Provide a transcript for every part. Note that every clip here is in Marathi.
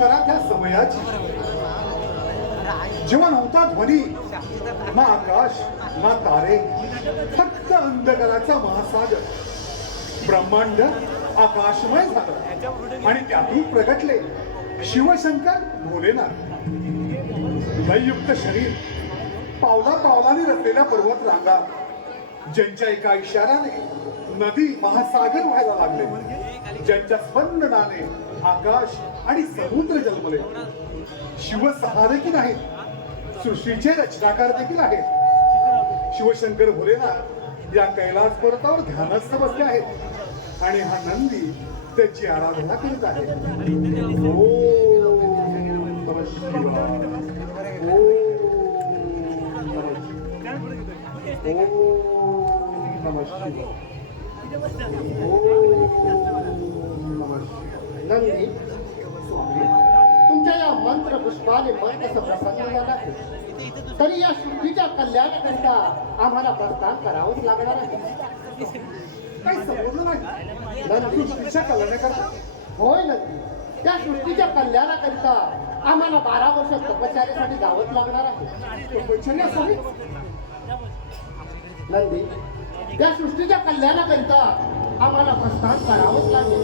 करा त्या समयाची. जेव्हा नव्हता ध्वनी, ना आकाश ना तारे, फक्त अंधकाराचा महासागर. ब्रह्मांड आकाशमय झालं आणि त्यातून प्रगटले शिवशंकर भोलेनाथ. लययुक्त शरीर, पावला पावलाने रचलेल्या पर्वत रांगा, ज्यांच्या एका इशाराने नदी महासागर व्हायला लागले, ज्यांच्या स्पंदनाने आकाश आणि समुद्र जन्मले. शिवसहारकी नाहीत, सृष्टीचे रचनाकार देखील आहेत. शिवशंकर भोलेनाथ या कैलास पर्वतावर ध्यानस्थ बसले आहेत आणि हा नंदी त्याची आराधना करीत आहे. ओम नमः शिवाय. ओम नमः शिवाय. नंदी, तुमच्या या मंत्र पुष्पाने मन कसं प्रसन्न झालं आहे, तरी या सृष्टीच्या कल्याणाकरिता आम्हाला प्रस्थान करावंच लागणार आहे. काही समजलं नाही. नंदी, सृष्टीच्या कल्याणाकरता? होय नंदी, त्या सृष्टीच्या कल्याणाकरिता आम्हाला 12 वर्ष तपश्चर्यासाठी जावंच लागणार आहे. तपश्चर्यासाठी? नंदी, त्या सृष्टीच्या कल्याणाकरिता आम्हाला प्रस्थान करावंच लागेल.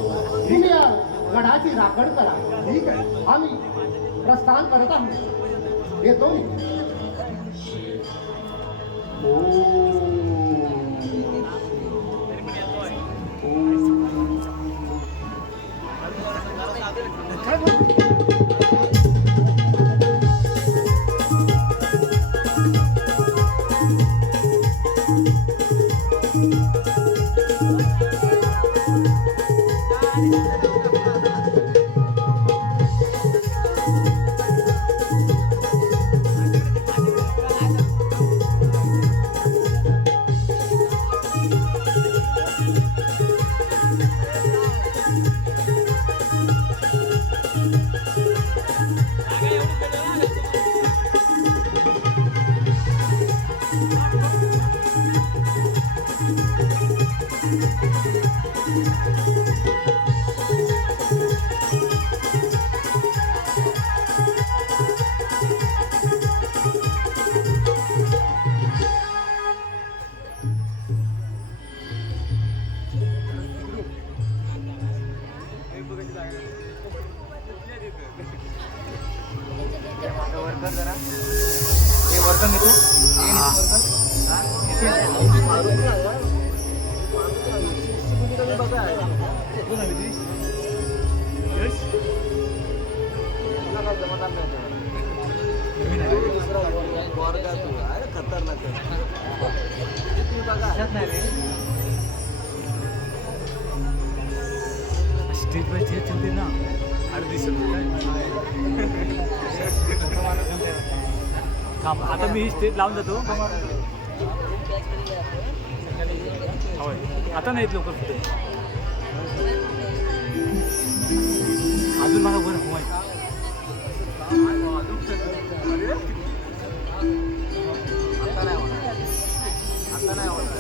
तुम्ही या गडाची राखण करा. ठीक आहे, आम्ही प्रस्थान करत आहोत. येतो मी. स्टेज बाय स्टेज चलते ना थांब, आता मी ही स्टेज लावून जातो. होय, आता नाहीत लोक कुठे अजून मला बरं होय. आता नाही होणार, आता नाही होणार.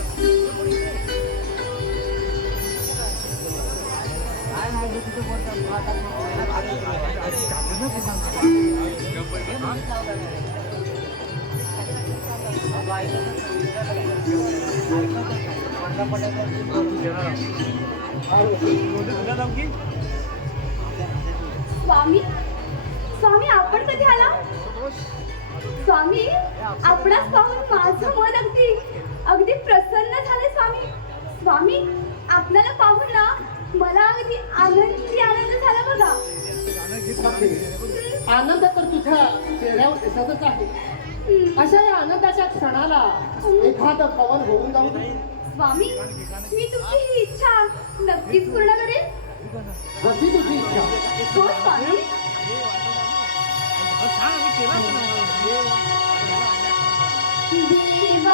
स्वामी, स्वामी आपण कधी आला? स्वामी, आपणास पाहून माझं मन अगदी प्रसन्न झाले. स्वामी, स्वामी, आपल्याला पाहून ना मला अगदी आनंद झाला बघा. आनंद तर तुझ्या चेहऱ्यावर दिसतच आहे. अशा या आनंदाच्या क्षणाला एखादं पवन होऊन जाऊ दे. स्वामी, मी तुमची ही इच्छा नक्कीच पूर्ण करेन. जशी तुझी इच्छा. हो स्वामी. देवा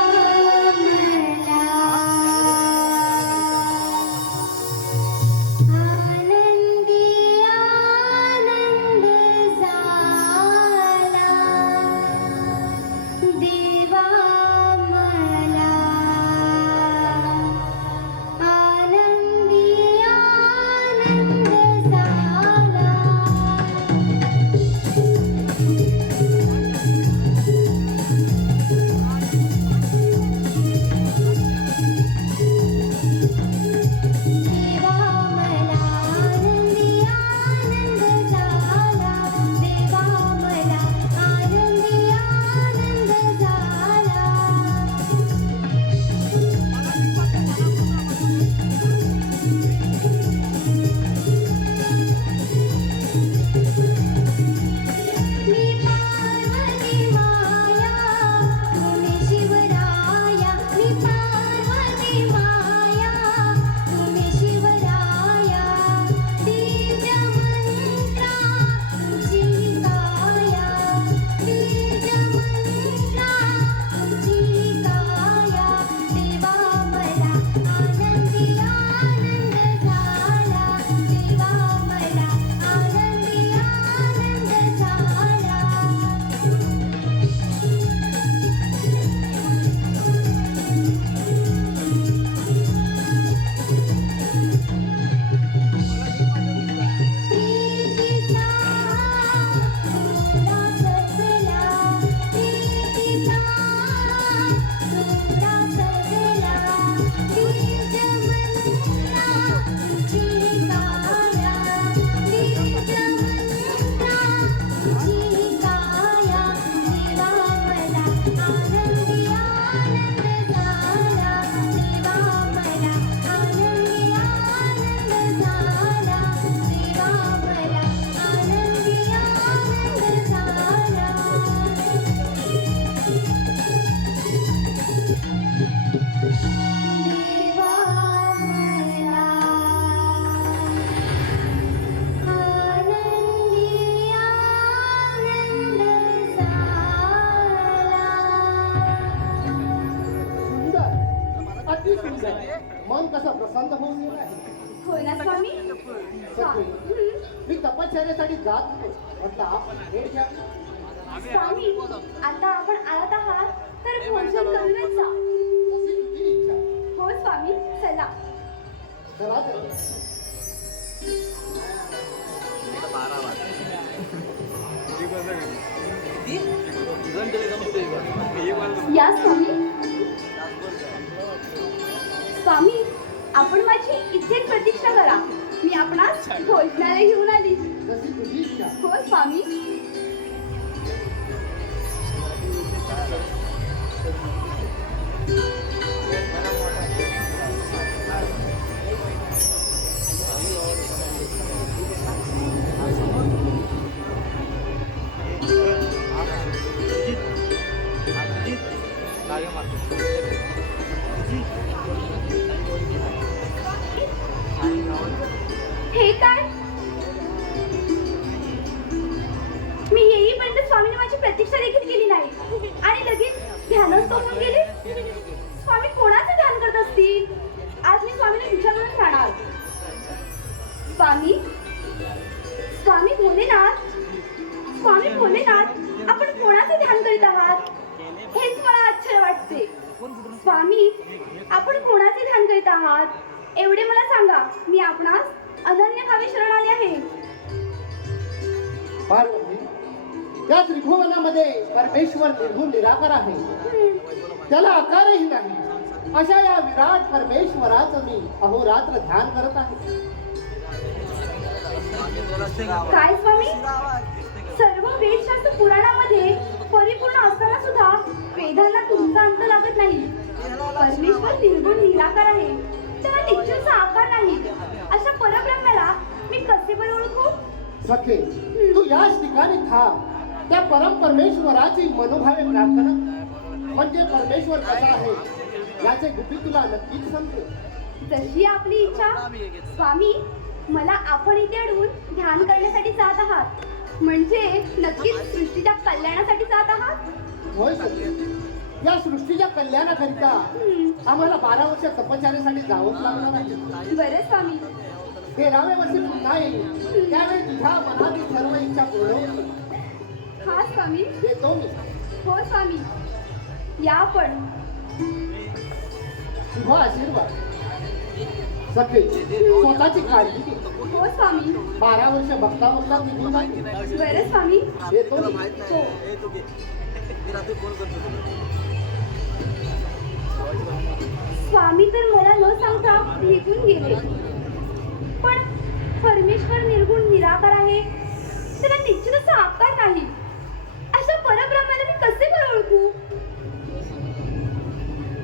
होणार आहे. होय ना स्वामी मी तपश्चर्यासाठी जात होतो. म्हटलं आपण भेट घ्या. स्वामी आता आपण आलात आहात तर भोजन करूनच जा. जशी तुझी इच्छा. हो स्वामी चला. चला तर. आता 12 वाजले. गण तरी जमते का? या स्वामी. स्वामी आपण माझी इथेच प्रतीक्षा करा. मी आपणास भोजनाला घेऊन आली. जशी तुझी इच्छा. हो स्वामी. लागे मारतो. हे काय मी येईपर्यंत स्वामीने माझी प्रतीक्षा देखील केली नाही आणि लगेच ध्यानच होऊन गेले. स्वामी कोणाचे ध्यान करत असतील? आज मी स्वामीने विचारूनच राहणार. स्वामी स्वामी भोलेनाथ स्वामी भोलेनाथ आपण कोणाचे ध्यान करीत आहात हेच मला आश्चर्य वाटते. स्वामी आपण कोणाचे ध्यान करीत आहात एवढे मला सांगा. मी आपणास अनन्य भावे शरण आले आहे. पार्वती, या त्रिभुवनामध्ये परमेश्वर निर्गुण निराकार आहे. त्याला आकारही नाही. अशा या विराट परमेश्वराचं मी अहोरात्र ध्यान करत आहे. काय स्वामी सर्व वेदशास्त्र पुराणामध्ये परिपूर्ण असताना सुद्धा वेदांना तुमचा अंत लागत नाही. परमेश्वर निर्गुण निराकार आहे. त्याला निश्चितचा आकार नाही. अशा परब्रह्माला मी कसे बरे ओळखू? सखे, तू याच ठिकाणी थांब. त्या परम परमेश्वराची मनोभावे प्रार्थना म्हणजे परमेश्वर कसा आहे याचे गुपी तुला नक्कीच समजेल. जशी आपली इच्छा. स्वामी मला आपण इथे अडवून ध्यान करण्यासाठी जात आहात म्हणजे नक्कीच सृष्टीच्या कल्याणासाठी जात आहात. होय सखे, या सृष्टीच्या कल्याणाकरिता आम्हाला 12 वर्ष तपश्चर्यासाठी जावंच लागणार आहे. बरे स्वामी. 13व्या वर्षी पुन्हा येईल. त्यावेळी तुझ्या मनातील सर्व इच्छा पूर्ण होतील. हा स्वामी. येतो मी. हो स्वामी या आपण. शुभ आशीर्वाद. सखे, स्वतःची काळजी घे. हो स्वामी. 12 वर्ष बघता बघता निघून जाईल. बरे स्वामी. येतो तुला मी. माहित नाही. ए, तू घे. मी रात्री फोन करतो तुला. स्वामी तर मला न सांगता निघून गेले. पण परमेश्वर निर्गुण निराकार आहे. त्याला निश्चितच आकार नाही. अशा परब्रह्माला मी कसे बरे ओळखू?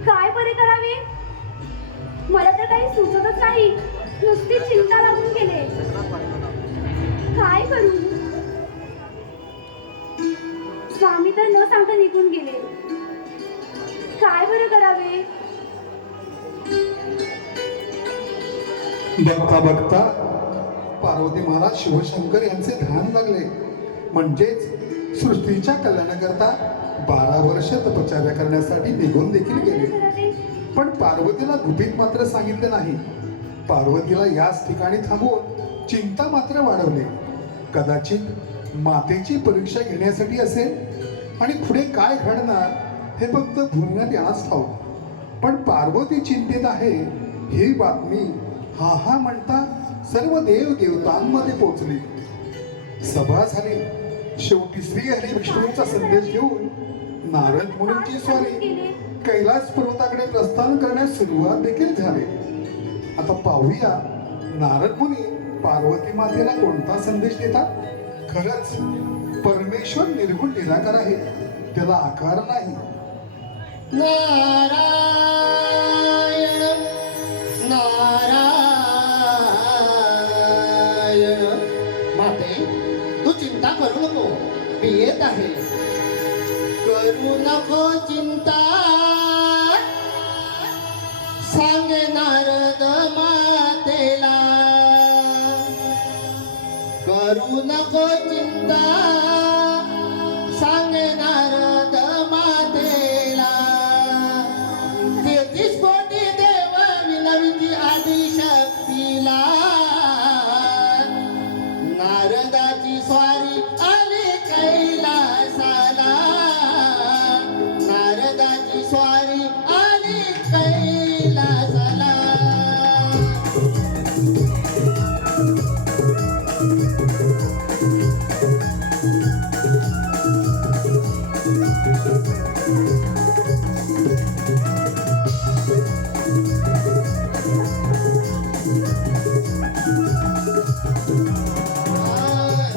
काय बरे करावे? मला तर काही सुचतच नाही. नुसती चिंता लागून गेले. काय करू? स्वामी तर न सांगता निघून गेले. काय बरं करावे? बघता बघता पार्वती महाराज शिवशंकर यांचे ध्यान लागले. म्हणजेच सृष्टीच्या कल्याणाकरता 12 वर्ष तपश्चर्या करण्यासाठी निघून देखील गेले. करावे? पण पार्वतीला गुपित मात्र सांगितले नाही. पार्वतीला याच ठिकाणी थांबवून चिंता मात्र वाढवली. कदाचित मातेची परीक्षा घेण्यासाठी असेल आणि पुढे काय घडणार हे फक्त भुलण्यात येण्यास ठाऊक. पण पार्वती चिंतेत आहे ही बातमी हा हा म्हणता सर्व देव देवतांमध्ये पोहोचली. सभा झाली. शेवटी श्री हरी विष्णूंचा संदेश घेऊन नारद मुनींची स्वारी कैलास पर्वताकडे प्रस्थान करण्यास सुरुवात देखील झाली. आता पाहूया नारद मुनी पार्वती मातेला कोणता संदेश देतात. खरंच परमेश्वर निर्गुण निराकार आहे. त्याला आकार नाही. नारायण नारायण. माते, तू चिंता करू नको. मी येत आहे. करू नको चिंता सांगे नारद मातेला. करू नको चिंता सांगे नारद मातेला. 33 कोटी देव विनविती आदिशक्ती नारदाची स्वारी आली कैलासाला, नारदाची स्वारी आली कैलासाला.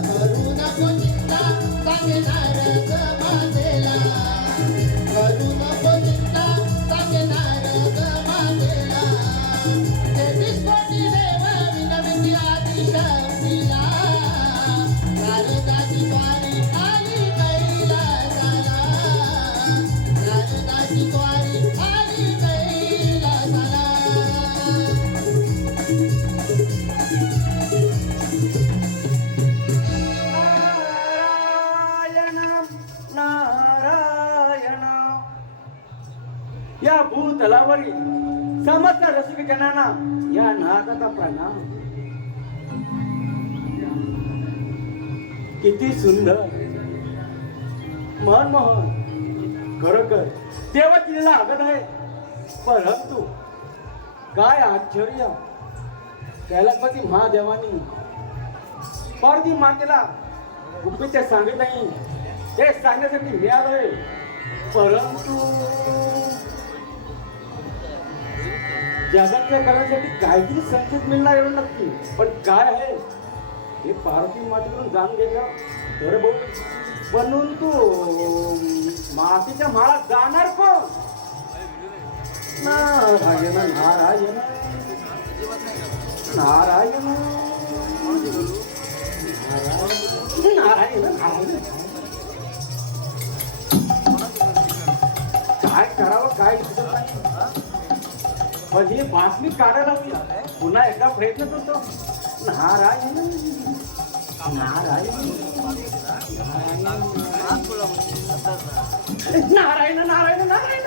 करू नको चिंता सांगे नारद मातेला, करू नको चिंता सांगे नारद मातेला. तेवीस कोटी देव विनवती आदिशक्तीला, नारदाची स्वारी आली कैलासाला, नारदाची स्वारी आली कैलासाला. नारायण नारायण. या भूतलावरील समस्त रसिक जनांना या नादाचा प्रणाम. किती सुंदर मनमोहन, खरोखर देवतेला लागत आहे. परंतु काय आश्चर्य, कैलासपती महादेवानी पार्वती मातेला गुपित ते सांगत नाही, ते सांगण्यासाठी मिळालोय. परंतु जगातल्या करण्यासाठी काहीतरी संकेत मिळणार एवढं नक्की, पण काय आहे हे पार्वती मातेकडून जाणून घेतलं तर बघ. परंतु मातीच्या माळा जाणार कोण? नारायण नारायण नारायण नारायण नारायण. काय करावं काय सुचत नाही. पण ही बातमी काढायला हवी. पुन्हा एकदा प्रयत्न करतो. नारायण नारायण नारायण नारायण नारायण.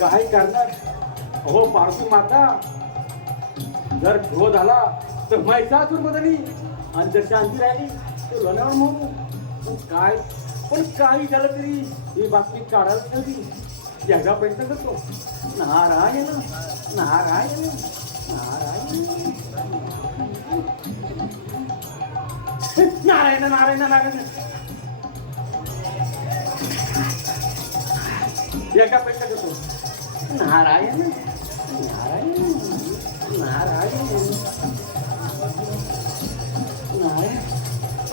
काय करणार हो पार्वती माता. जर क्रोध आला तर मैसासूर बदली, आणि जर शांती राहिली तर लोण्यावर म्हणू. पण काही झालं तरी ही बातमी काढायला हवी. याचा प्रयत्न करतो. नारायण नारायण नारायण नारायण नारायण नारायण. याचा प्रयत्न करतो. नारायण नारायण नारायण नारायण.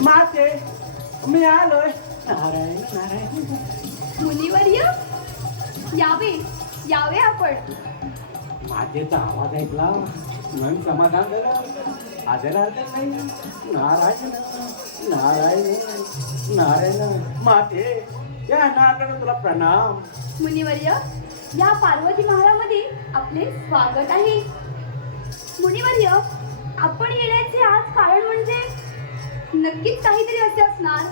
माते मी आलोय. नारायण नारायण. मुनिवर्य यावे यावे आपण. मातेचा आवाज ऐकला मन समाधान झालं. आदर हरकत नाही. नारायण नारायण नारायण. माते या नारायण तुला प्रणाम. मुनिवर्य या पार्वती महालामध्ये आपले स्वागत आहे. मुनिवर्य आपण येण्याचे आज कारण म्हणजे नक्कीच काहीतरी असे असणार.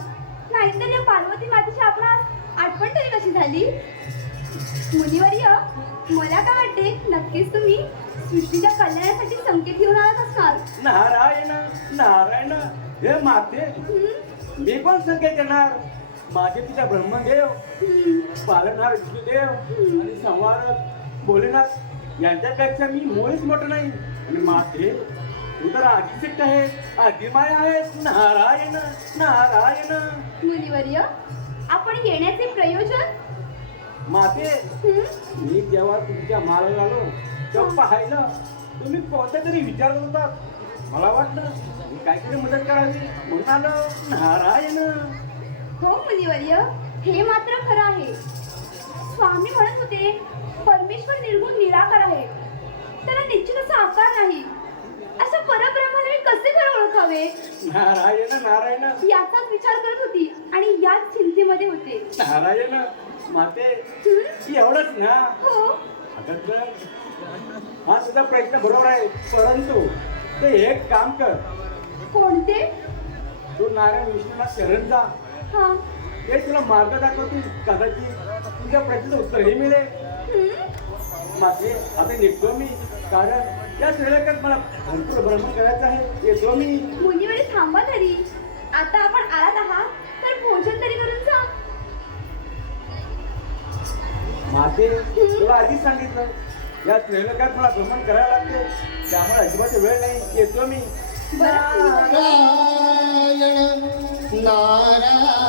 नाहीतर या पार्वती मातेची आपणास आठवण तरी कशी झाली? मुनिवर्य मला काय वाटते, नक्कीच तुम्ही सृष्टीच्या कल्याणासाठी संकेत घेऊन आलात असणार. नारायण नारायण. हे माते मी पण संकेत देणार. माझे पिता ब्रह्मदेव, पालनहार विष्णुदेव आणि संवारक भोलेनाथ यांच्यापेक्षा मी मुळीच मोठं नाही. आणि माते तू तर आदिशक्त आहे, आदिमाय आहेस. नारायण नारायण. मुनिवर्य आपण येण्याचे प्रयोजन? माते मी जेव्हा तुमच्या माळाला आलो तेव्हा पाहिलं तुम्ही कोणत्या तरी विचारत होतात. मला वाटलं मी काहीतरी मदत करावी म्हणून आलो. नारायण. हो मुनिवर्य हे मात्र खरं आहे. स्वामी म्हणत होते परमेश्वर निर्गुण निराकार आहे. त्याला निश्चित असा आकार नाही. असं परब्रह्माला मी कसे खरं ओळखावे? नारायण नारायण. याचाच विचार करत होती आणि याच चिंतेमध्ये होते. नारायण. माते एवढंच ना? हो. अगं तर हा तुझा प्रयत्न बरोबर आहे, परंतु ते एक काम कर. कोणते? तू नारायण विष्णूला शरण जा. हा. ते तुला मार्ग दाखवतील. कदाचित तुझ्या प्रश्नाचं उत्तर हे मिळेल. माते आता निघतो मी, कारण या श्रीलंकेत मला भरपूर भ्रमण करायचं आहे. येतो मी. मुनिवरी थांबा तरी. आता आपण आलात आहात तर भोजन तरी करून जा. माते तुला आधीच सांगितलं या श्रीलंकेत मला भ्रमण करायला लागते, त्यामुळे अजिबात वेळ नाही. येतो मी. नारायण नारायण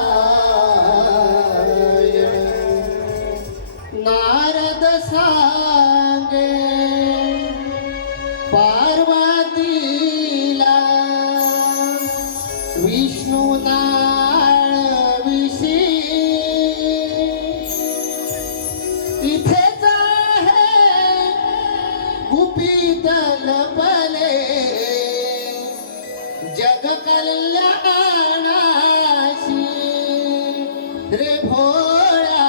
नारद सांगे पार्वतीला विष्णू विषी इथेच आहे गुपित लपले जग कल्याणाशी रे भोळा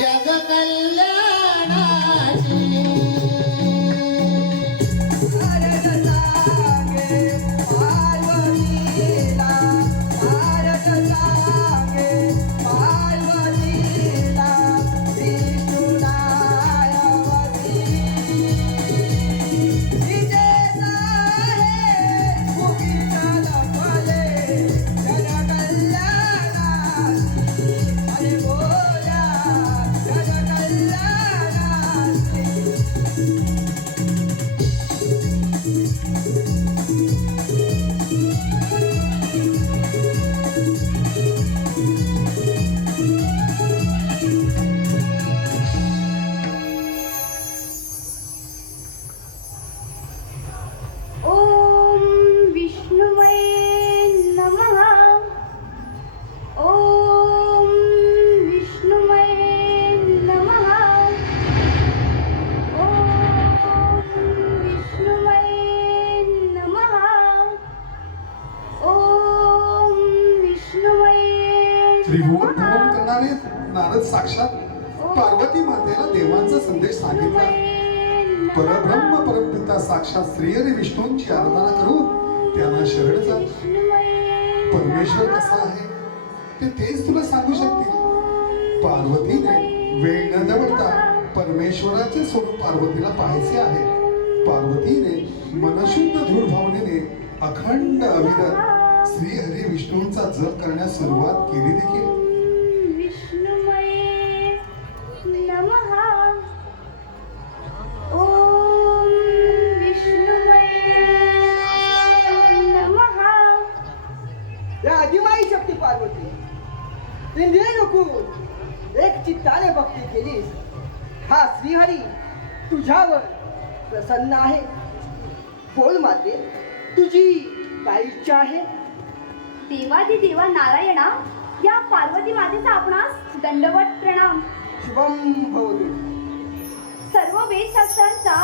जग कल्याणाशी ओम विष्णुमये नमः. ओम विष्णुमये नमः. ओम विष्णुमये नमः. ओम विष्णुमये त्रिभुवन भ्रमण नमः. करणारे नारद साक्षात पार्वती मातेला देवांचा संदेश सांगितला. परब्रह्म परमपिता साक्षात श्रीहरी विष्णूंची आराधना करून त्यांना शरण जा. परमेश्वर कसा आहे ते तेच तुला सांगू शकतील. पार्वतीने वेळ न दवडता परमेश्वराचे स्वरूप पार्वतीला पाहायचे आहे. पार्वतीने मनशुद्ध दृढ भावनेने अखंड अविरत श्रीहरी विष्णूंचा जप करण्यास सुरुवात केली देखील. विष्णुमये नमः. ओम विष्णुमये नमः. या आदिमाई शक्ती पार्वती इंद्रिय नको एक चित्ताने भक्ती केलीस. हा श्रीहरी तुझ्यावर प्रसन्न आहे. बोल माते, तुझी काय इच्छा आहे? देवा नारायणा, या पार्वती मातेचा आपणास दंडवत प्रणाम. शुभम भवतु. सर्व वेदशास्त्रांचा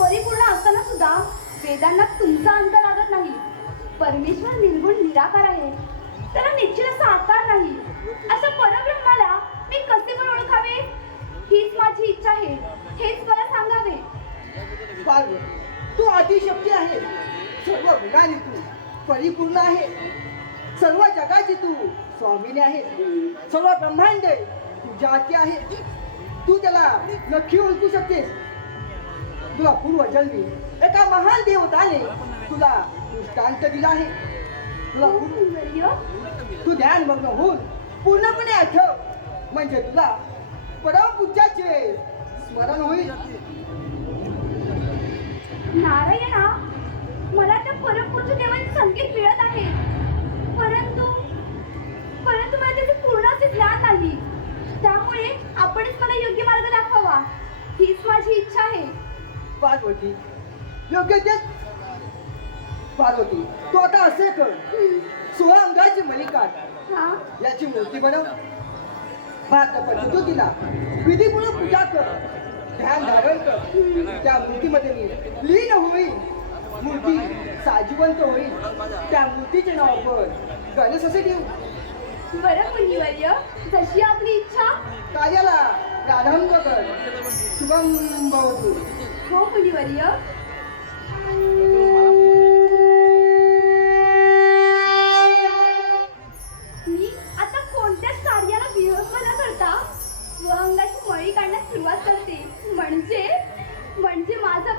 परिपूर्ण असताना सुद्धा वेदांना तुमचा अंत लागत नाही. परमेश्वर निर्गुण निराकार आहे, त्याला निश्चित असा आकार नाही. अशा परब्रह्माला मी कसे पण ओळखावे, हीच माझी इच्छा आहे. हेच मला सांगावे. पार्वती, तू आदिशक्ती आहे. सर्व गुणाने तू परिपूर्ण आहे. सर्व जगाची तू स्वामिनी आहे. सर्व ब्रह्मांड तुझ्या हाती आहे. तू त्याला नक्की ओळखू शकतेस. तुला पूर्वजन्मी एका महान देवताने तुला दृष्टांत दिला आहे. तुला तू ध्यानमग्न होऊन पूर्णपणे आठव, म्हणजे तुला परमपूज्याचे स्मरण होईल. नारायणा, मला त्या परमपूज्य देवाचे संकेत मिळत आहे, परंतु मला त्याचे पूर्ण असे ज्ञान नाही. त्यामुळे आपणच मला योग्य मार्ग दाखवावा, हीच माझी इच्छा आहे. पार्वती, योग्य तेच. पार्वती, तू आता असे कर, 16 अंगाची मलिकाट हा, याची मूर्ती बनव. भारत पद्धतीला विधीपूर्वक पूजा कर, ध्यान धारण कर. त्या मूर्तीमध्ये मी लीन होईल. मूर्ती साजिवंत होईल. त्या मूर्तीचे नाव आपण गणेश असे ठेवू. बरं मुनिवर्य, जशी आपली इच्छा. कार्याला प्रारंभ कर. शुभम भवतु. हो मुनिवर्य. मी आता कोणत्याच कार्याला विरोध न करता स्वअंगाची मळी काढण्यास सुरुवात करते. म्हणजे माझा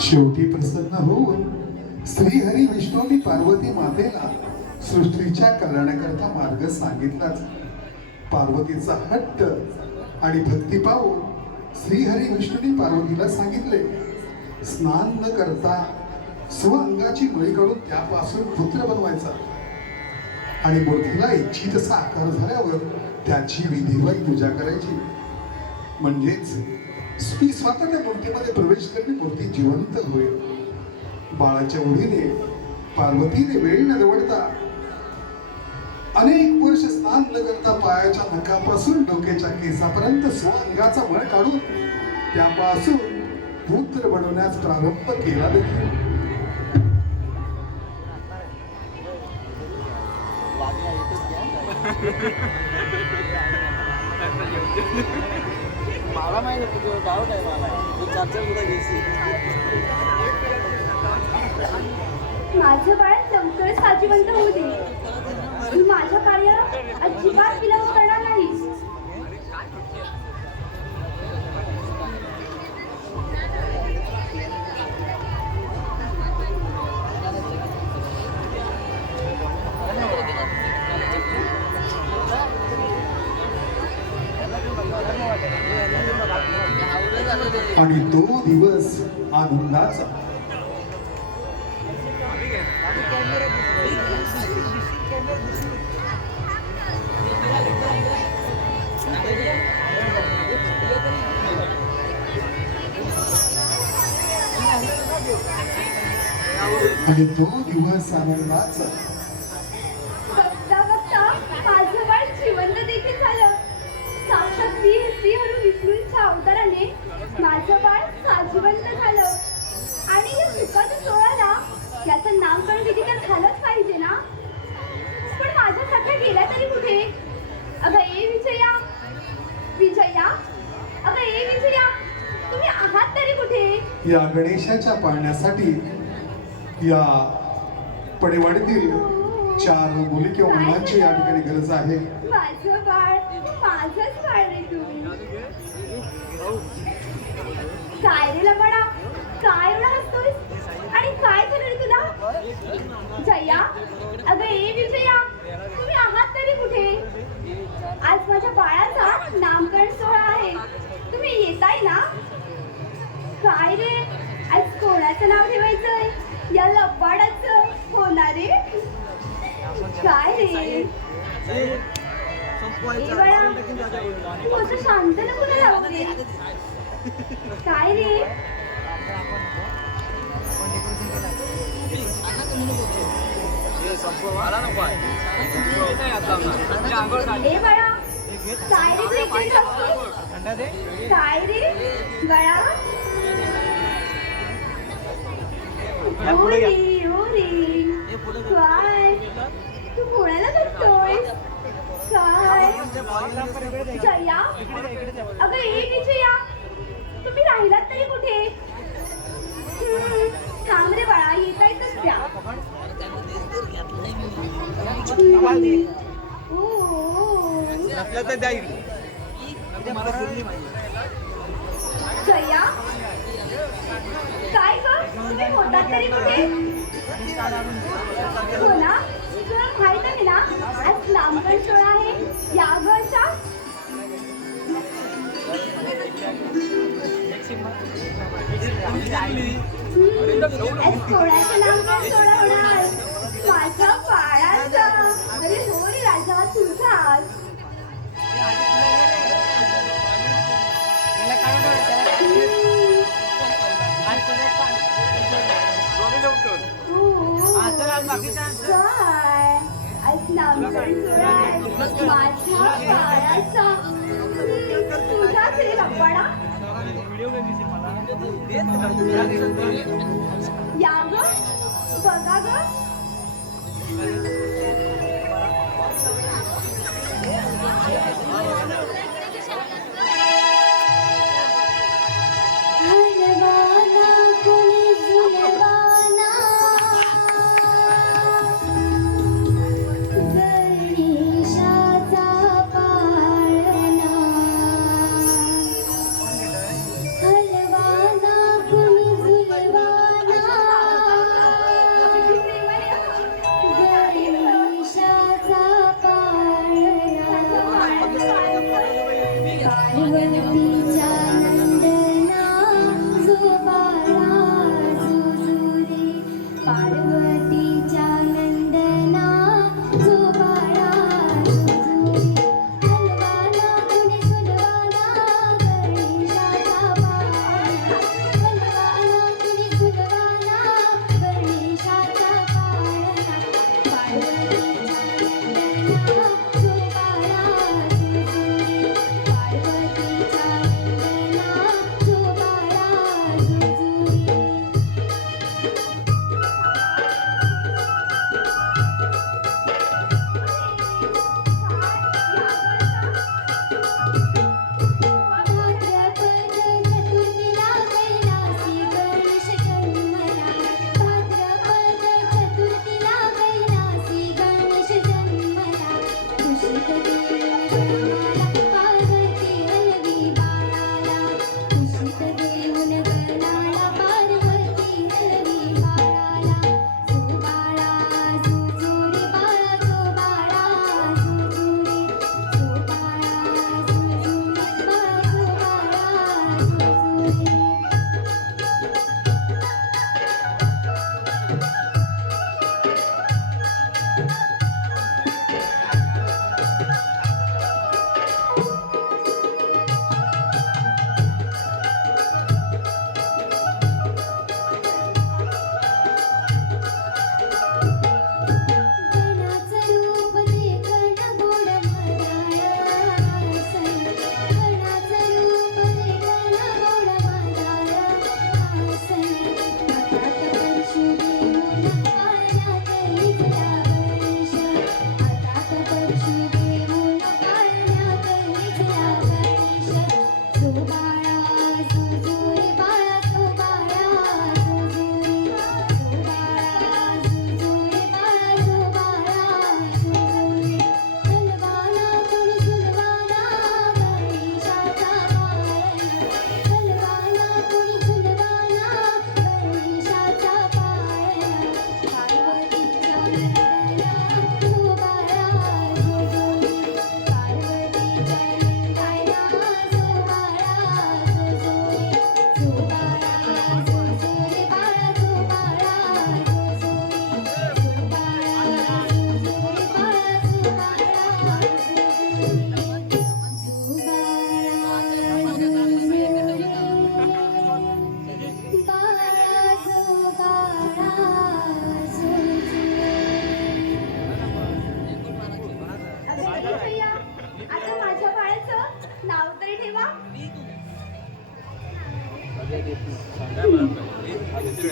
शेवटी प्रसन्न होऊन श्रीहरी विष्णूंनी पार्वती मातेला सृष्टीच्या कल्याणाकरता मार्ग सांगितलाच. पार्वतीचा हट्ट आणि भक्ती पाहून श्रीहरी विष्णूंनी पार्वतीला सांगितले, स्नान न करता स्वअंगाची मळी काढून त्यापासून पुत्र बनवायचा आणि मूर्तीला इच्छित असा आकार झाल्यावर त्याची विधिवत पूजा करायची. म्हणजेच स्वतः त्या मूर्तीमध्ये प्रवेश करणे, मूर्ती जिवंत होईल. बाळाच्या ओढीने पार्वतीने वेळ न दवडता अनेक वर्ष स्नान न करता पायाच्या नखापासून डोक्याच्या केसापर्यंत स्वअंगाचा मळ काढून त्यापासून पुत्र बनवण्यास प्रारंभ केला देखील. मला माहिती आहे तुझं डाऊट आहे. मला तू चर्चा सुद्धा घेशील. माझं बाळ लवकर साजिवंत होऊ दे. मी माझ्या कार्याला अजिबात विलंब करणार नाही. आणि तो दिवस आनंदाचा. आणि तो दिवस आनंदाचा. बघता बघता माझं बाळ जिवंत देखील झालं. साक्षात श्रीहरी विष्णूंच्या अवताराने माझं बाळ साजिवंत झालं. आणि या सुखाच्या सोहळ्याला याचं नामकरण विधी तर झालंच पाहिजे ना. पण माझ्या सख्या गेल्या तरी कुठे? अगं ए विजया, विजया, अगं ए विजया, तुम्ही आहात तरी कुठे? या गणेशाच्या पाळण्यासाठी या पडेवाडीतील 4 मुली किंवा मुलांची या ठिकाणी गरज आहे. माझं बाळ, माझंच बाळ रे तू. काय रे लबाडा, काय एवढा हसतोयस? आणि काय झालं रे तुला? जया, अगं ए विजया, तुम्ही आहात तरी कुठे? आज माझ्या बाळाचा नामकरण सोहळा आहे. तुम्ही येताय ना? काय रे, आज कोणाचं नाव ठेवायचंय? या लबाडाचं होणार रे? काय रे? ए बाळा, तू असं शांत नको ना राहू रे. काय रे? ए बाळा, काय रे तू इकडे बसतोस? काय रे बाळा? ओरी ओरी, काय तू कोणाला बघतोयस? काय जया, अगं ए विजया, तुम्ही राहिलात तरी कुठे? थांब रे बाळा, येता येतच द्या. जया, काय ग, तुम्ही होतात तरी कुठे? हो ना, तुला माहित आहे ना, आज नामकरण सोहळा आहे. या ग अशा. आज कोणाचं नामकरण सोहळा होणार? माझ्या बाळाचा. अरे हो रे राजा, तुझाच. काय आज नामकरण सोहळा आहे माझ्या बाळाचा. तुझाच रे लबाडा. या ग, बघा ग. हलवाना कोणी झुलवा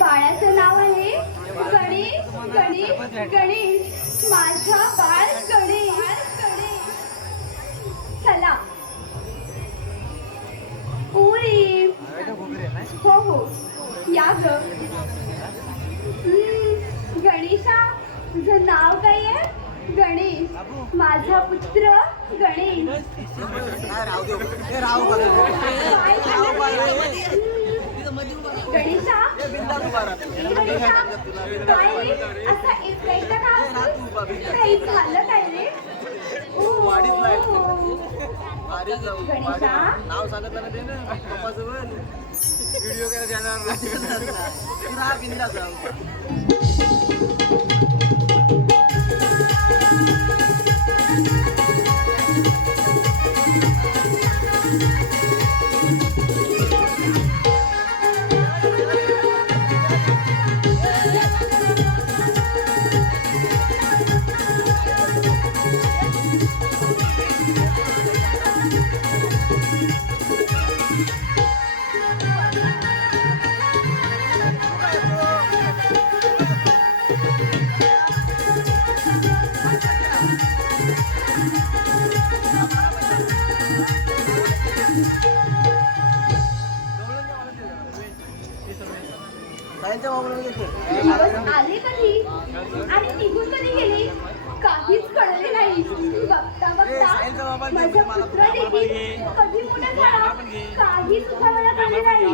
बाळाचं नाव आहे गणेश गणेश गणेश. माझा बाळ गणेश. चला उरी. हो हो या ग. गणेशा तुझं नाव काय आहे? गणेश. माझा पुत्र गणेश. गणेशा गणेशा काय रे असा एकटा का असतोस? काही झालं काय रे? गणेशा नाव सांगितलं ना ते ना पप्पाजवळ व्हिडिओ काय जाणार बिंदा जाऊ. दिवस आले कधी आणि निघून कधी गेले काहीच कळले नाही. बघता बघता माझा पुत्र देखील कधी मोठा झाला काही सुद्धा मला कळले नाही.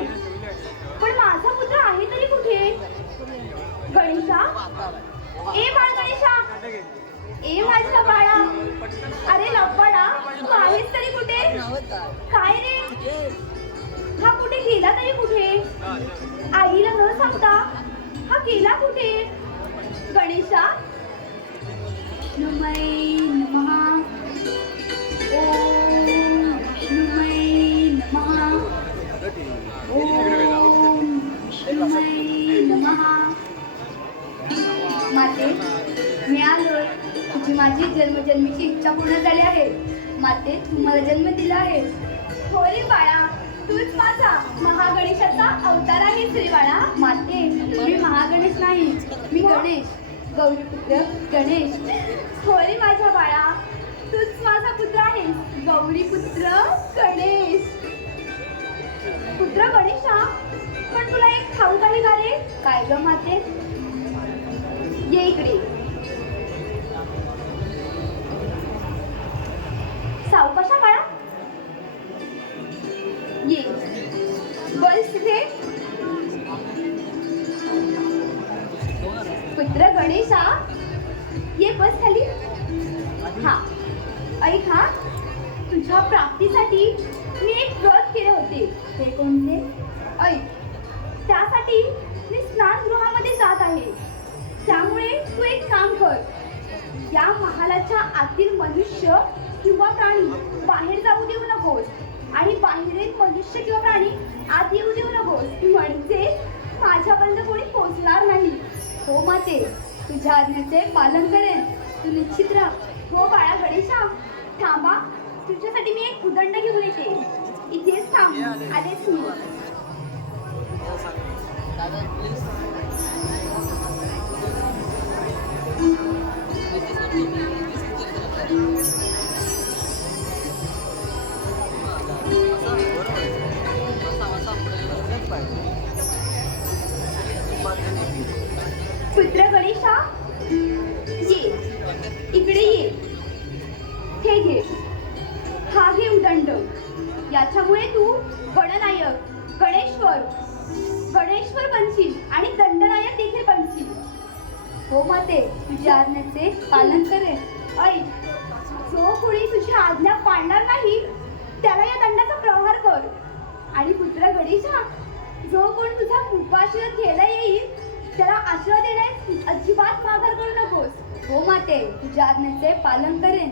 पण माझा पुत्र आहे तरी कुठे? गणेशा, ए बाळ गणेशा, ए माझ्या बाळा, अरे लब्बाडा तू आहेस तरी कुठे? काय रे हा कुठे गेला तरी कुठे? आईला न सांगता हा गेला कुठे? गणेशा नमः नमः ओम नमः नमः ओम नमः नमः. माते मी आलोय. तुझी माझी जन्मजन्मीची इच्छा पूर्ण झाली आहे. माते तू मला जन्म दिला आहे. हो रे बाळा तूच माझा महागणेशाचा अवतार आहे श्री बाळा. माते मी महागणेश नाही मी गणेश गौरीपुत्र गणेश. हो रे माझ्या बाळा तूच माझा पुत्र आहे गौरीपुत्र गणेश. पुत्र गणेशा पण तुला एक ठाऊक आहे का रे? काय ग माते? ये इकडे. सावकाशा बाळा ये बस तिथे. पुत्र गणेशा ये बस खाली. हा ऐक हा तुझ्या प्राप्तीसाठी मी एक व्रत केले होते. ते कोणते? ऐक त्यासाठी मी स्नानगृहामध्ये जात आहे. त्यामुळे तू एक काम कर. या महालाच्या आतील मनुष्य किंवा प्राणी बाहेर जाऊ देऊ नकोस आणि बाहेरील मनुष्य किंवा प्राणी आत येऊ देऊ नकोस म्हणजे माझ्यापर्यंत कोणी पोहोचणार नाही. हो माते तुझ्या आज्ञेचे पालन करेन. तू निश्चित राहा. हो बाळा गणेशा थांबा तुझ्यासाठी मी एक उदंड घेऊन येते. इथेच थांब आलेच मी. पुत्र गणेशा ये इकडे ये. हे घे. हा घे उदंड. याच्यामुळे तू गणनायक गणेश्वर बनशील आणि दंडनायक देखील बनशील. हो माते तुझ्या आज्ञेचे पालन करेन. ऐक जो कोणी तुझी आज्ञा पाळणार नाही त्याला या दंडाचा प्रहार कर. आणि पुत्र गणेशा जो कोण तुझा कृपाशीर्वाद घ्यायला येईल त्याला आशीर्वाद देण्यास अजिबात माघार करू नकोस. हो माते तुझ्या आज्ञेचे पालन करेन.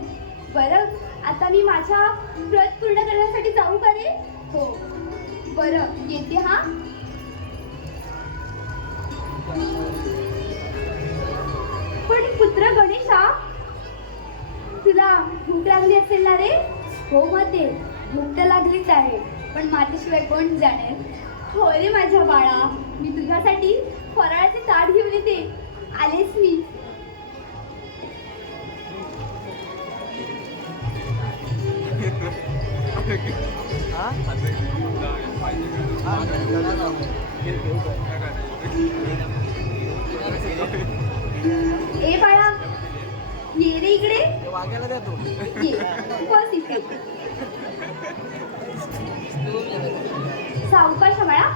बरं आता मी माझा व्रत पूर्ण करण्यासाठी जाऊ का रे? हो बरं येते हा. पण पुत्र गणेशा तुला भूक लागली असेल ना रे? हो माते भूक तर लागलीच आहे पण मातेशिवाय कोण जाणेल. हो रे माझ्या बाळा, मी तुझ्यासाठी फराळाचे ताट घेऊन येते. आलेच मी. ए बाळा, ये रे इकडे. वाग्याला देतो. ये, बस इथे. सावकाश बाळा,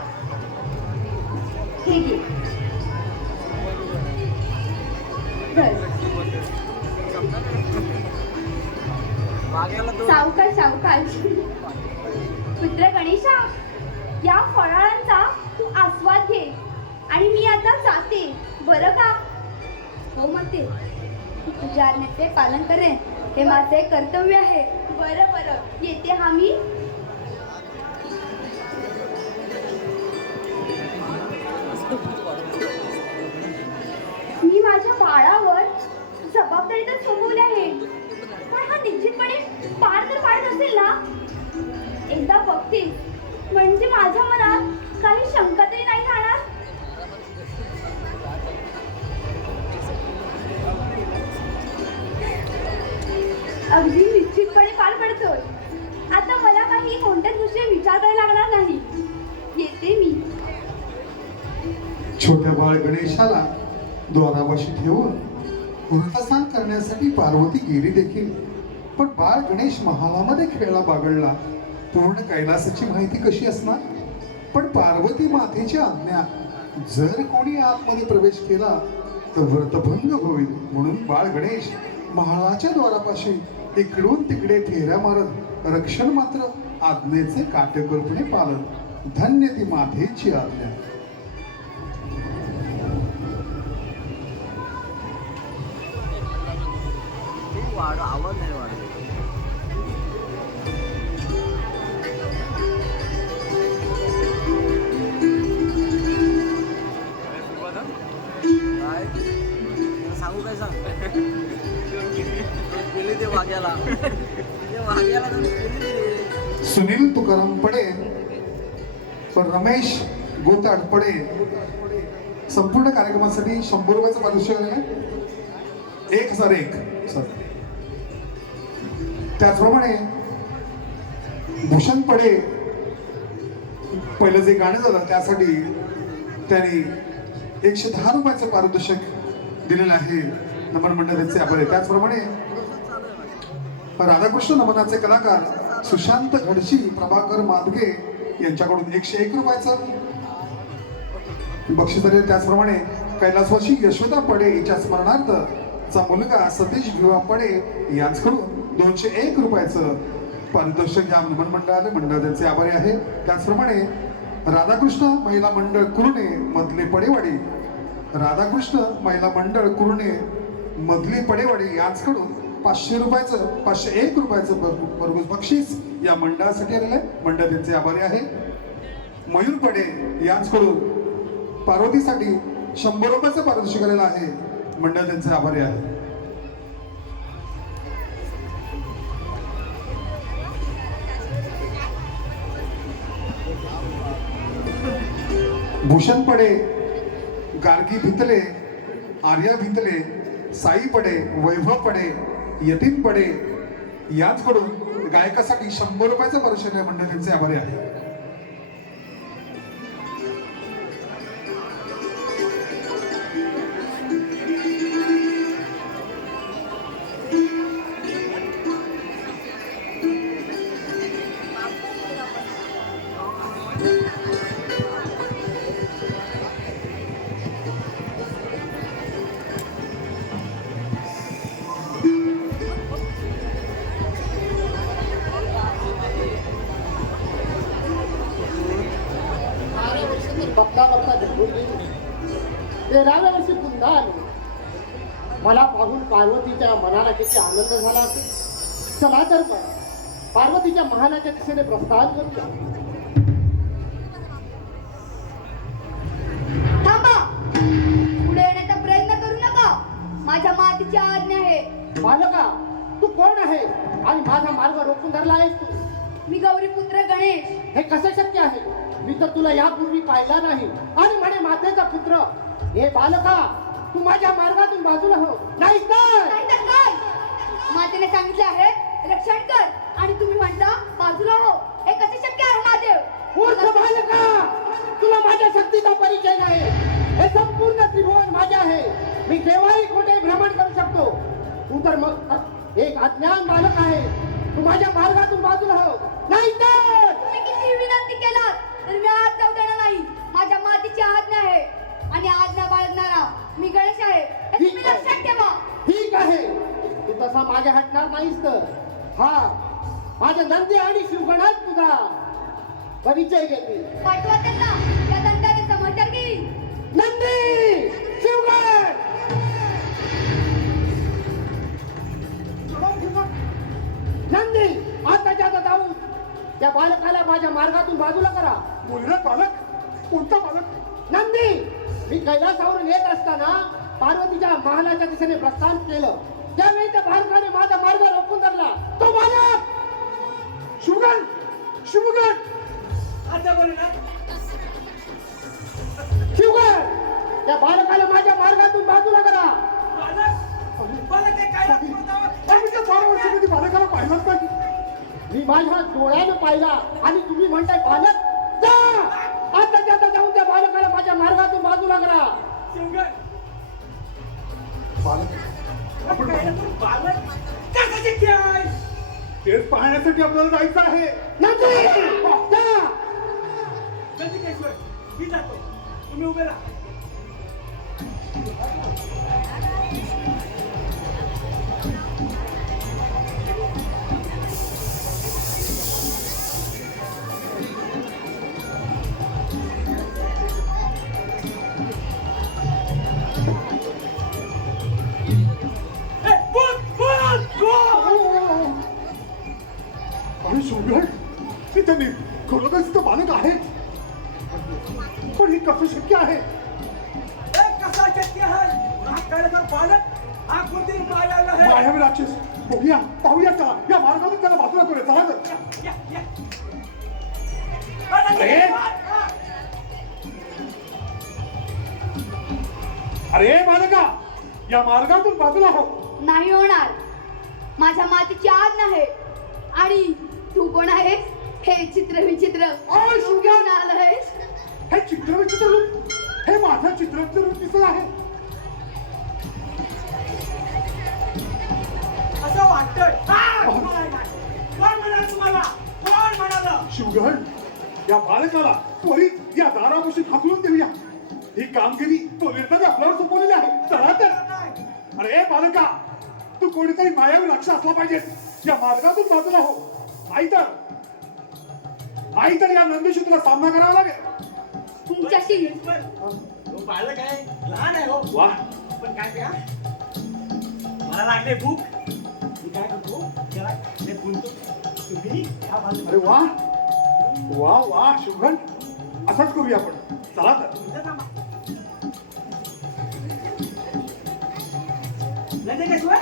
हे घे. बस. वाग्याला तो सावकाश सावकाश. पुत्र गणेशा, या फराळांचा तू आस्वाद घे आणि मी आता जाते, बरं का? हो म्हणते. तुझ्या आज्ञेचे पालन करे हे माझे कर्तव्य आहे. बरं बरं, येते हा मी. मी माझ्या बाळावर जबाबदारी तर सोपवली आहे, पण हा निश्चितपणे पार तर पाडत असेल ना? एकदा बघते, म्हणजे माझ्या मनात काही शंका तरी नाही राहणार. अगदी निश्चितपणे पार पडतोय. आता मला काही कोणत्याच गोष्टी विचार करायला लागणार नाही. येते मी. छोट्या बाळ गणेशाला द्वारापाशी ठेवून व्रतस्नान करण्यासाठी पार्वती गेली देखील. पण बाळ गणेश महालामध्ये खेळला बागडला. पूर्ण कैलासाची माहिती कशी असणार? पण पार्वती मातेची आज्ञा, जर कोणी आतमध्ये प्रवेश केला तर व्रतभंग होईल. म्हणून बाळ गणेश महालाच्या द्वारापाशी इकडून तिकडे फेऱ्या मारत रक्षण मात्र आज्ञेचे काटेकोरपणे पालन. धन्य ती मातेची आज्ञा. वाढ आवाज नाही वाढत. काय सांगू काय सांग गेली ते वाग्याला तर गेली रे. सुनील तुकाराम पडे, पण रमेश गोताड पडे संपूर्ण कार्यक्रमासाठी 100 रुपयाचं पारितोषिक आलेलं आहे. 1001 सर. त्याचप्रमाणे भूषण पडे पहिलं जे गाणं झालं त्यासाठी त्यांनी 110 रुपयाचं पारितोषिक दिलेलं आहे. नमन मंडळ त्यांचे आभार आहे. त्याचप्रमाणे राधाकृष्ण नमनाचे कलाकार सुशांत घडशी, प्रभाकर मादगे यांच्याकडून 101 रुपयाचं बक्षीस दिले. त्याचप्रमाणे कैलासवासी यशोदा पडे हिच्या स्मरणार्थ चा मुलगा सतीश भिवा पडे यांच्याकडून 201 रुपयाचं पारितोषिक या नमन मंडळाने मंडळ त्यांचे आभारी आहे. त्याचप्रमाणे राधाकृष्ण महिला मंडळ कुर्णे मधले पडेवाडी, राधाकृष्ण महिला मंडळ कुर्णे मधली पडेवाडी यांच्याकडून 500 रुपयाचं 501 रुपयाचं भरघोस बक्षीस या मंडळासाठी आलेलं आहे. मंडळ त्यांचे आभारी आहे. मयूर पडे यांच्याकडून पार्वतीसाठी 100 रुपयाचं पारितोषिक आलेलं आहे. मंडळ त्यांचे आभारी आहे. भूषण पडे, गार्गी भितले, आर्या भितले, साई पडे, वैभव पडे, यतीन पडे यांच्याकडून गायकासाठी 100 रुपयाचं पारितोषिक मंडळ त्यांचे आभारी आहे. बघता बघता ढकलून गेली. 13व्या वर्षी पुन्हा आले. मला पाहून पार्वतीच्या मनाला किती आनंद झाला असेल. चला तर मग पार्वतीच्या महालाच्या दिशेने प्रस्थान करूया. थांबा, पुढे येण्याचा प्रयत्न करू नका. माझ्या मातेची आज्ञा आहे. बालका, तू कोण आहे आणि माझा मार्ग रोखून धरला आहेस तू? मी गौरीपुत्र गणेश. हे कसं शक्य आहे? मी तर तुला यापूर्वी पाहिला नाही आणि म्हणे मातेचा पुत्र. हे बालका, तू माझ्या मार्गातून बाजूला हो, नाही तर नाहीतर काय? मातेने सांगितले आहे रक्षण कर आणि तुम्ही म्हणता बाजूला हो. हे कसे शक्य आहे महादेव? मूर्ख बालका, तुला माझ्या शक्तीचा परिचय नाही. हे संपूर्ण त्रिभुवन माझे आहे. मी केव्हाही कुठे भ्रमण करू शकतो. तू तर मग एक अज्ञान बालक आहे. तू माझ्या मार्गातून बाजूला हो, नाही तर तुम्ही किती विनंती केलात तर मी आज जाऊ देणार नाही. माझ्या मातीची आज्ञा आहे आणि आज्ञा बाळगणारा मी गणेश आहे, हे तुम्ही ठीक आहे. लक्षात ठेवा. ठीक आहे, तू तसा मागे हटणार नाहीस तर हा माझ्या नंदी आणि शिवगणात तुझा परिचय घेतील. पाठवा त्यांना, त्या दंडाने समजदार घेईल. नंदी, शिवगण, नंदी, आताच्या आता जाऊन त्या बालकाला माझ्या मार्गातून बाजूला करा. बोलणार बालक? कोणता बालक? नंदी, मी कैलासावरून येत असताना पार्वतीच्या महालाच्या दिशेने प्रस्थान केलं. त्यावेळी त्या बालकाने माझा मार्ग रोखून धरला. तो बालक शिवगण, शिवगण, आता बोले ना. शिवगण, त्या बालकाला माझ्या मार्गातून बाजूला करा. बालक हे काय दाखवत? आम्ही त्या 12 वर्षामध्ये बालकाला पाहिलाच नाही. मी माझ्या डोळ्यानं पाहिला आणि तुम्ही म्हणताय बालक? जा आताच्या आता जाऊन त्या बालकाला माझ्या मार्गातून बाजूला करा. शिवगण, बालक, आपण बालक कसं शक्य आहे? तेच पाहण्यासाठी आपल्याला जायचं आहे. नंदी, जा. नंदिकेश्वर, मी जातो, तुम्ही उभे राहा. अरे शिवगण, त्याने खरोखरच तो बालक आहे. पण हे कसं शक्य आहे? कसा शक्य आहे? हा काळेकर बालक हा कोणतरी मायाला आहे. मायावी राक्षस, बघूया, पाहूया, चला या मार्गातून त्याला बाजूला करूया. चला तर. या, या. अरे बालका, या मार्गातून बाजूला हो. नाही होणार. माझ्या मातीची आज्ञा आहे आणि तू कोण आहेस? हे चित्र विचित्र तू घेऊन आलायस. हे चित्रविचित्र रूप, हे माझं चित्रविचित्र रूप दिसत आहे. असं वाटतंय. कोण म्हणाल तुम्हाला? कोण म्हणाल? शिवगण, या बालकाला त्वरित या दारापाशी हाकलून देऊया. ही कामगिरी तो निर्धारी आपल्यावर सोपवलेली आहे. चला तर. अरे बालका, तू कोणीतरी मायावी राक्षस असला पाहिजे. या मार्गातून बाजूला हो, नाहीतर या नंदीशी तुला सामना करावा लागेल. तुमच्याशी तो बालक आहे, लहान आहे हो. वा, पण काय प्या? मला लागले भूक. मी काय करतो? त्याला हे गुंतो. तुम्ही या बाजूला. अरे वा वा वा शिवगण, असंच करूया आपण. चला तर. इथं थांबा. नंदिकेश्वर,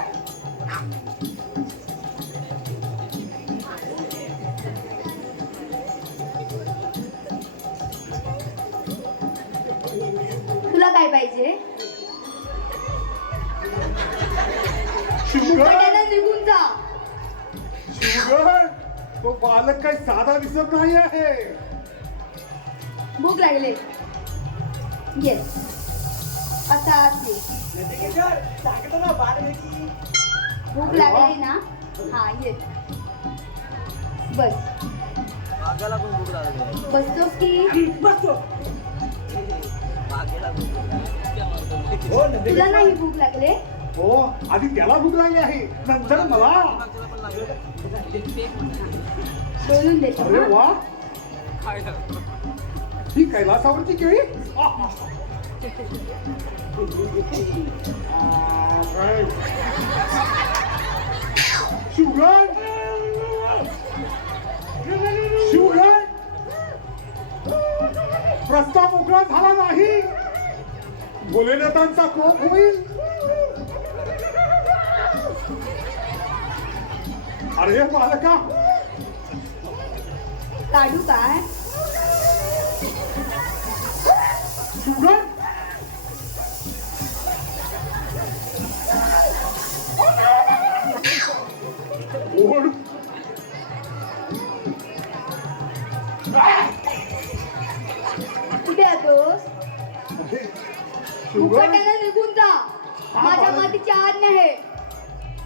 तुला काय पाहिजे? शिवगण, मुकाट्यानं निघून जा. शिवगण, तो बालक काही साधा दिसत नाही आहे. भूक लागले. ये असा असे. नंदिकेश्वर, सांगतो ना बालमेची. भूक लागली ना? हा ये बस. बागेला पण भूक लागली. बसतोस की? बसतो. बागेला भूक लागली. हो नंदिकेश्वर. तुला नाही भूक लागले? हो, आधी त्याला भूक लागली आहे, नंतर मला. बागेला पण लागली. बोलून देतो अरे हा? वा, काय झालं? ही कैलासावरची केळी. शिवगण, शिवगण, प्रस्ताव मोकळा झाला नाही. भोलेनाथांचा कोप होईल. अरे बालका, काढू काय? शुगर ओढ कुठे येतोस शुगर मुकाट्याने निघून जा. माझ्या मातीची आज्ञा आहे.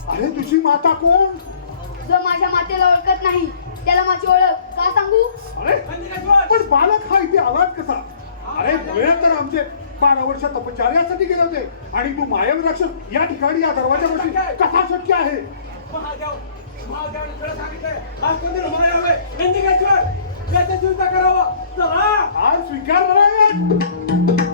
अरे तुझी माता कोण जो माझ्या मातेला ओळखत नाही त्याला माझी ओळख का सांगू? अरे पण बालक हा इथे आवाज कसा अरे वेळ तर आमचे 12 वर्ष तपश्चर्यासाठी गेले होते आणि तू मायव राक्षस या ठिकाणी या दरवाजापाशी कसा शक्य आहे महादेवाने सांगितलंय आज कोणते रुमाला हवे नंदिकेश्वर याच्या चिंता करावं चला आज स्वीकार नाही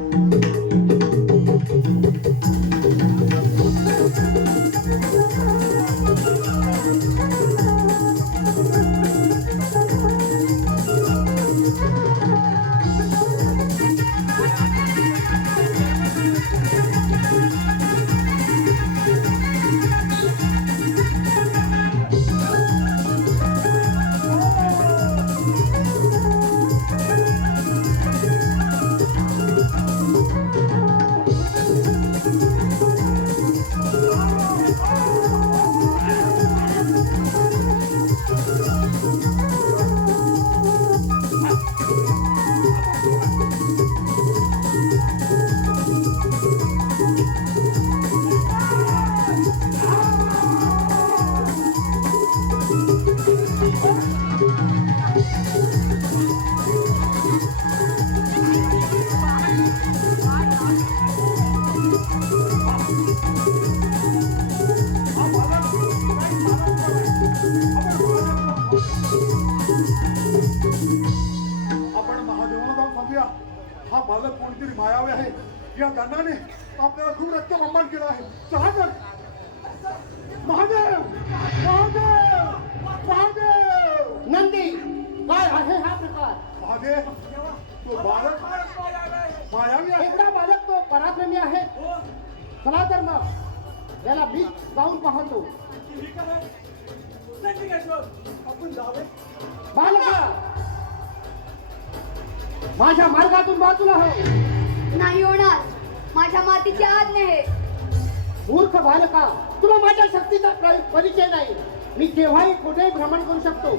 आपण महादेवाला जाऊन सांगूया हा बालक कोणतरी मायावे आहे या दंडाने आपल्याला खूप रक्तबंबाळ केला आहे चला तर महादेव महादेव महादेव नंदी काय आहे हा प्रकार? महादेव तो बालक मायावी आहे एवढा बालक तो पराक्रमी आहे. चला तर मग याला मी जाऊन पाहतो. आपण जावे बालका माझ्या मार्गातून बाजूला हो. नाही होणार. माझ्या मातीची आज्ञा आहे. मूर्ख बालका तुला माझ्या शक्तीचा परिचय नाही. मी केव्हाही कुठेही भ्रमण करू शकतो.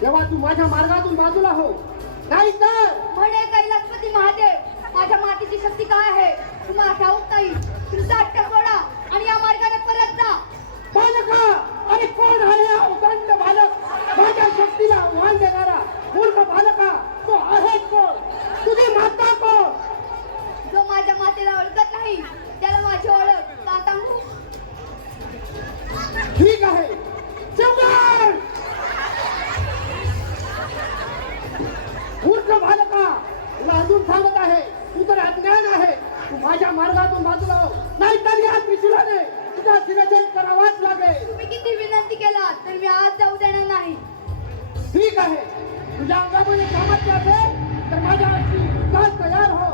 तेव्हा तू माझ्या मार्गातून बाजूला हो नाही तर म्हणे कैलासपती महादेव माझ्या मातीची शक्ती काय आहे तुम्हाला ठाऊक नाही. तुमचा हट्ट सोडा आणि या मार्गाने परत जा. बालका अरे कोण आहे हा उदंड बालक माझ्या शक्तीला आव्हान देणारा? मूर्ख बालका तो आहे कोण? तुझी माता कोण? जो माझ्या मातेला ओळखत नाही त्याला माझी ओळख का सांगू? ठीक आहे शिवगण मूर्ख बालका तुला अजून सांगत आहे तू तर अज्ञान आहे. तू माझ्या मार्गातून बाजूला हो नाहीतर या त्रिशूलाने तुझा शिरछेद करावाच लागेल. तुम्ही किती विनंती केला तर मी आज जाऊ देणार नाही. ठीक आहे तुझ्या अंगामध्ये सामर्थ्य असेल तर माझ्या अशी तयार हो.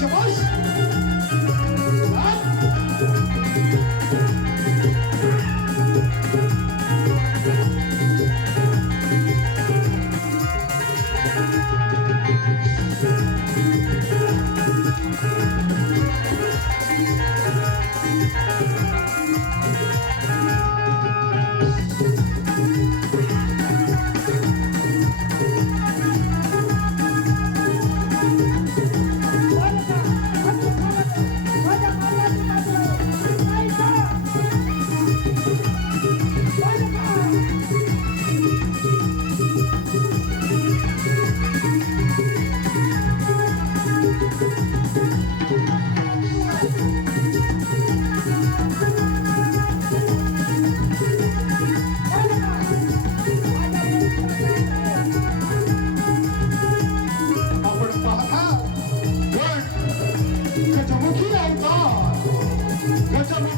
शाबाश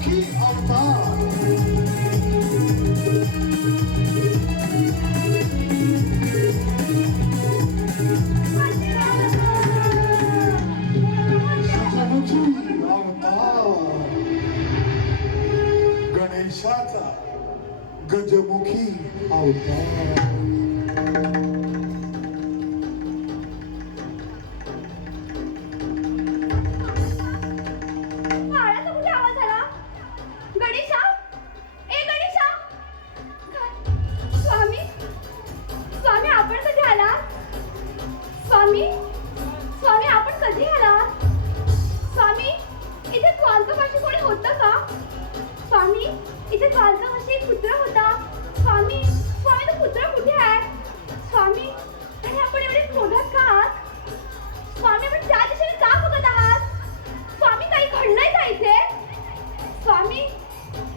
गजमुखी अवतार गजमुखी अवतार गणेशाचा गजमुखी अवतार बाळाचा कुठे आवाज आला? गणेशा, ए गणेशा! काय? स्वामी, स्वामी आपण कधी आला? स्वामी, स्वामी आपण कधी आला? स्वामी, इथे द्वारकापाशी कोणी होतं का? स्वामी, इथे द्वारकापाशी एक पुत्र होता. स्वामी, स्वामी तो पुत्र कुठे आहे? स्वामी, आणि आपण एवढे क्रोधात का आहात? स्वामी, आपण त्या दिशेने का बघत आहात? स्वामी, काही घडलंय का इथे? स्वामी,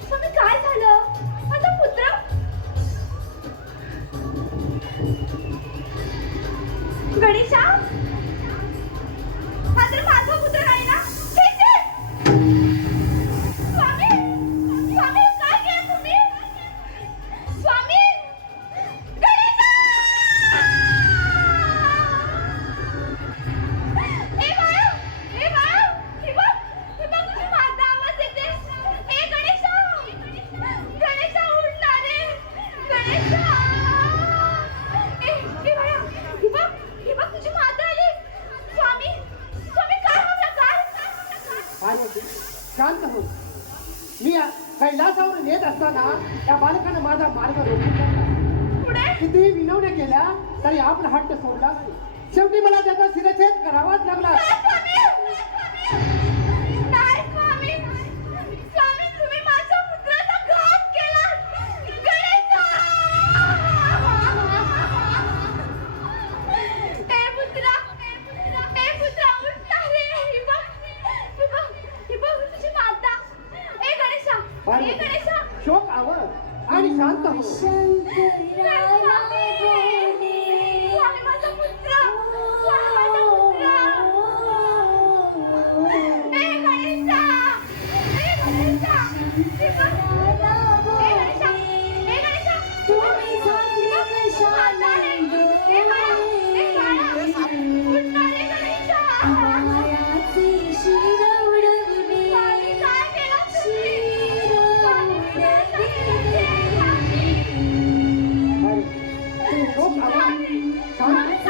स्वामी काय झालं? माझा पुत्र गणेशा, हा तर माझा पुत्र नाही ना? छे, छे! स्वामी, स्वामी काय केलं तुम्ही? स्वामी, गणेशा! ए बाळा, ए बाळा, हे बघ तुझी माझा आवाज येते. ए गणेशा, गणेशा उठ ना रे, गणेशा! ए बाळा, हे बघ तुझी माता आली. स्वामी, स्वामी काय हा प्रकार? पार्वती शांत हो. मी कैलासावरून येत असताना त्या बालकानं माझा मार्ग रोखून धरला. पुढे कितीही विनवण्या केल्या तरी आपला हट्ट सोडला नाही. शेवटी मला त्याचा शिरच्छेद करावाच लागला. नाही स्वामी, स्वामी तुम्ही माझ्या पुत्राचा घात केला. गणेशा! ए पुत्रा उठ ना रे. ही बघ तुझी माता. ए गणेशा, ए गणेशा! शोक आवर आणि शांत हो. स्वामी माझा पुत्र, स्वामी माझा पुत्र. ए गणेशा, ए गणेशा! हे बघ. ए गणेशा, ए गणेशा! माता रे. ए बाळा, ए बाळा! उठ ना रे गणेशा! स्वामी काय केलं तुम्ही? स्वामी शोक आवर शांत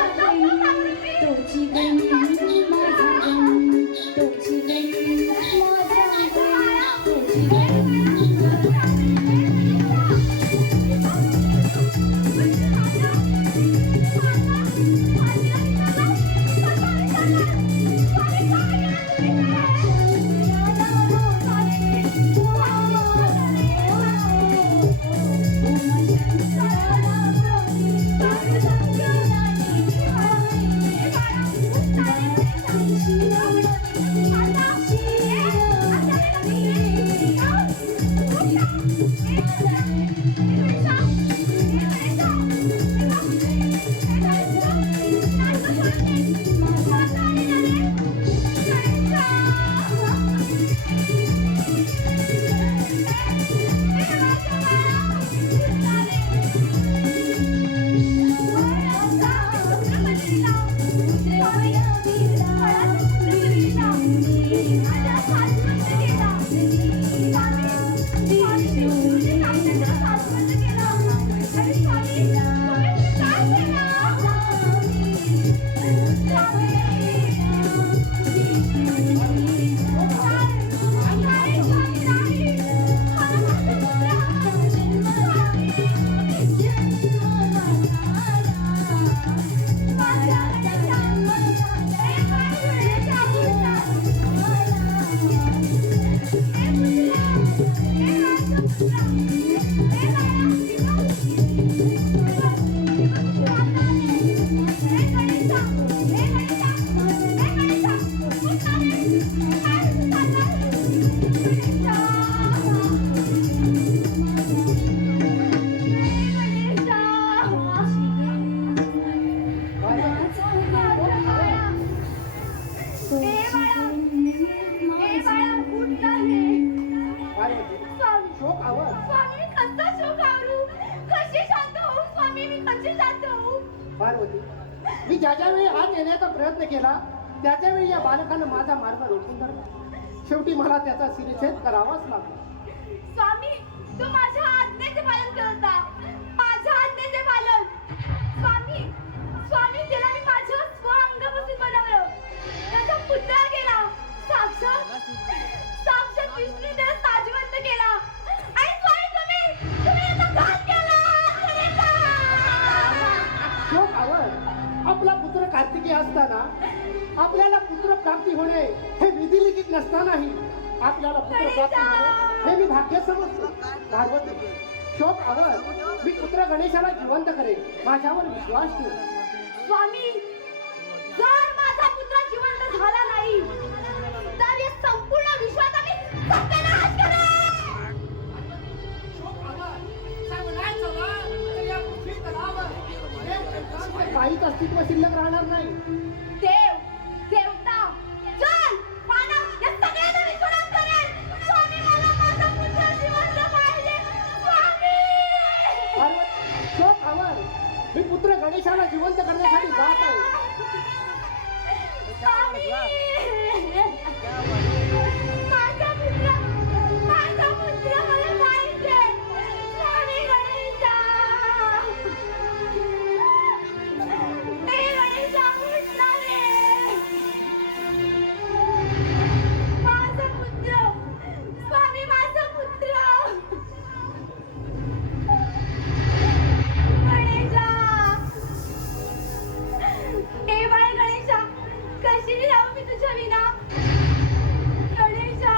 Thank you. पार्वती, मी ज्या वेळी आत येण्याचा प्रयत्न केला त्याच्या वेळी या बालकानं माझा मार्ग रोखून धरला. शेवटी मला त्याचा शिरच्छेद करावाच लागला. स्वामी, तू माझ्या आज्ञेचे पालन करत होता. माझ्या आज्ञेचे पालन. स्वामी, स्वामी, त्याला मी माझ्या स्वअंगापासून बनवलं. त्याचा पुतळा केला. साक्षात विष्णू त्याला ताजवंत केला. आणि स्वामी, तुम्ही याचा घात केला. आपला पुत्र कार्तिकी असताना आपल्याला पुत्र प्राप्ती होणे हे विधिलिखित नसतानाही आपल्याला पुत्र प्राप्ती होणे हे मी भाग्य समजतो. पार्वती, शोक आवर, मी पुत्र गणेशाला जिवंत करेन, माझ्यावर विश्वास ठेव. स्वामी, जर माझा पुत्र जिवंत झाला नाही तर या संपूर्ण विश्वाचा मी सत्यानाश करेन. काहीच अस्तित्व शिल्लक राहणार नाही. देव, देवता, जल, मानव या सगळ्यांचा विश्वास करेन. स्वामी, मला माझा पुत्र जिवंत पाहिजे. स्वामी! पार्वती, शोक आवर, मी पुत्र गणेशाला जिवंत करण्यासाठी जात आहे. स्वामी! माझा पुत्र मला पाहिजे. स्वामी गणेशा! हे गणेशा, उठला रे. माझा पुत्र, स्वामी, माझा पुत्र. गणेशा! हे बाळ गणेशा, कशी राहू मी तुझ्या विना? गणेशा!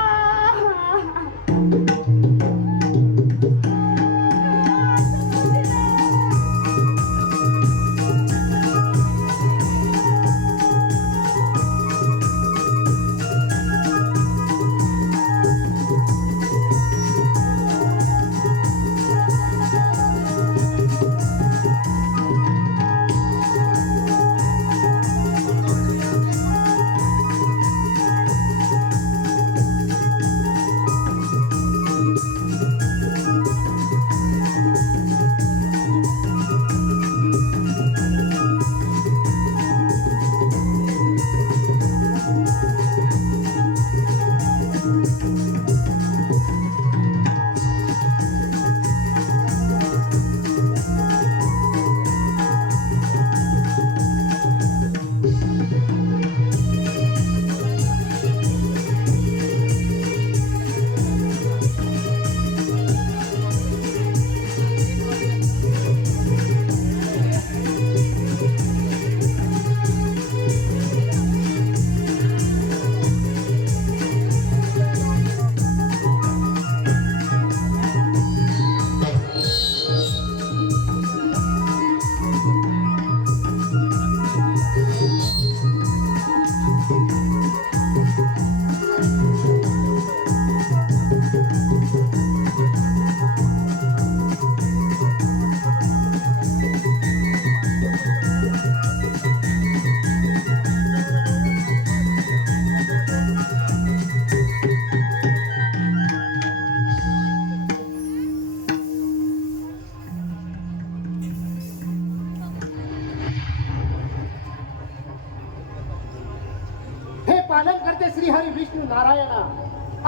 पालन करते श्रीहरी विष्णू नारायणा,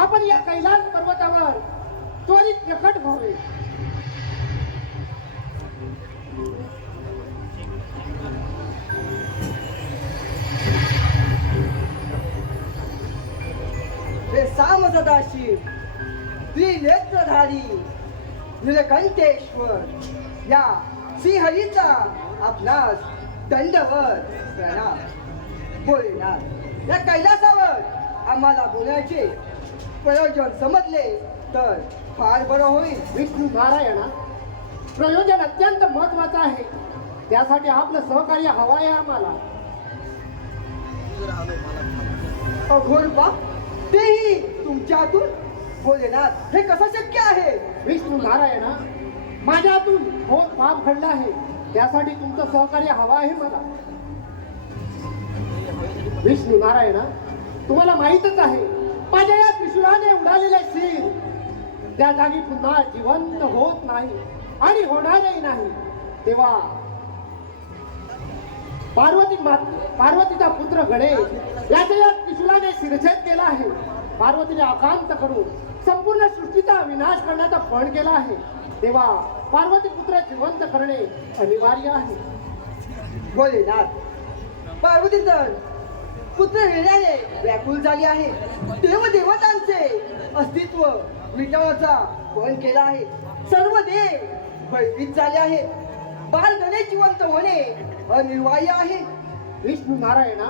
आपण या कैलास पर्वतावर त्वरित प्रकट व्हावे. हे साम सदाशिव, त्रिनेत्रधारी, निलकंठेश्वर, या श्रीहरीचा आपणास दंडवत प्रणाम. भोलेनाथ, या कैलासावर आम्हाला बोलायचे प्रयोजन समजले तर फार बरं होईल. विष्णू नारायणा, प्रयोजन अत्यंत महत्वाचं आहे, त्यासाठी आपलं सहकार्य हवं आहे आम्हाला. अघोर बाप, तेही तुमच्यातून? भोलेनाथ, हे कसं शक्य आहे? विष्णू नारायणा, माझ्या हातून बहुत पाप घडला आहे, त्यासाठी तुमचं सहकार्य हवं आहे मला. विष्णू नारायणा, तुम्हाला माहीतच आहे, माझ्या या त्रिशूळाने उडालेले शिर त्या जागी पुन्हा जिवंत होत नाही आणि होणारही नाही. तेव्हा पार्वतीचा पुत्र गणेश याच्या या त्रिशूलाने शिरछेद केला आहे. पार्वतीने आकांत करून संपूर्ण सृष्टीचा विनाश करण्याचा पण केला आहे. तेव्हा पार्वती पुत्र जिवंत करणे अनिवार्य आहे. भोलेनाथ, पार्वती तर पुत्र येण्याने व्याकुल झाली आहे. देवदेवतांचे अस्तित्व मिटवण्याचा पण केला आहे. सर्व देव भयभीत झाले आहे. बाल गणेश जिवंत होणे अनिवार्य आहे. विष्णू नारायणा,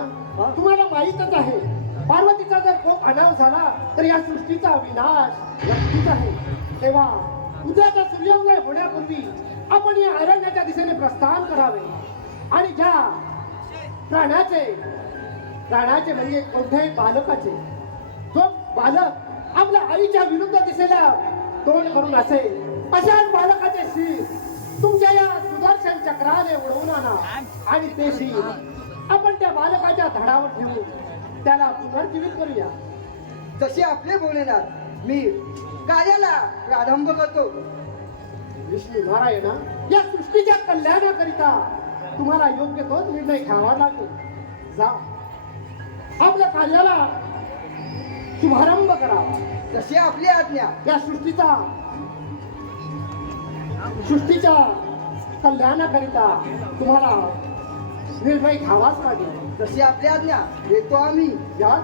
तुम्हाला माहीतच आहे पार्वतीचा जर कोप अनाव झाला तर या सृष्टीचा विनाश नक्कीच आहे. तेव्हा उद्याचा सूर्योदय होण्यापूर्वी आपण या अरण्याच्या दिशेने प्रस्थान करावे आणि ज्या प्राण्याचे म्हणजे कोणत्याही बालकाचे जो बालक आपल्या आईच्या विरुद्ध दिशेला तोंड करून असेल अशाच बालकाचे शीर तुमच्या या सुदर्शन चक्राने उडवून आणा आणि ते शीर आपण त्या बालकाच्या धडावर ठेवून त्याला पुनर्जीवित करूया. तसे आपले भोलेनाथ, मी कार्याला प्रारंभ करतो. विष्णू नारायणा, या सृष्टीच्या कल्याणाकरिता तुम्हाला योग्य तोच निर्णय घ्यावा लागेल. जा, आपल्या कार्याला शुभारंभ करावा. तशी आपली आज्ञा. या सृष्टीच्या कल्याणाकरिता तुम्हाला निर्णय घ्यावाच लागेल. तशी आपली आज्ञा. येतो आम्ही. या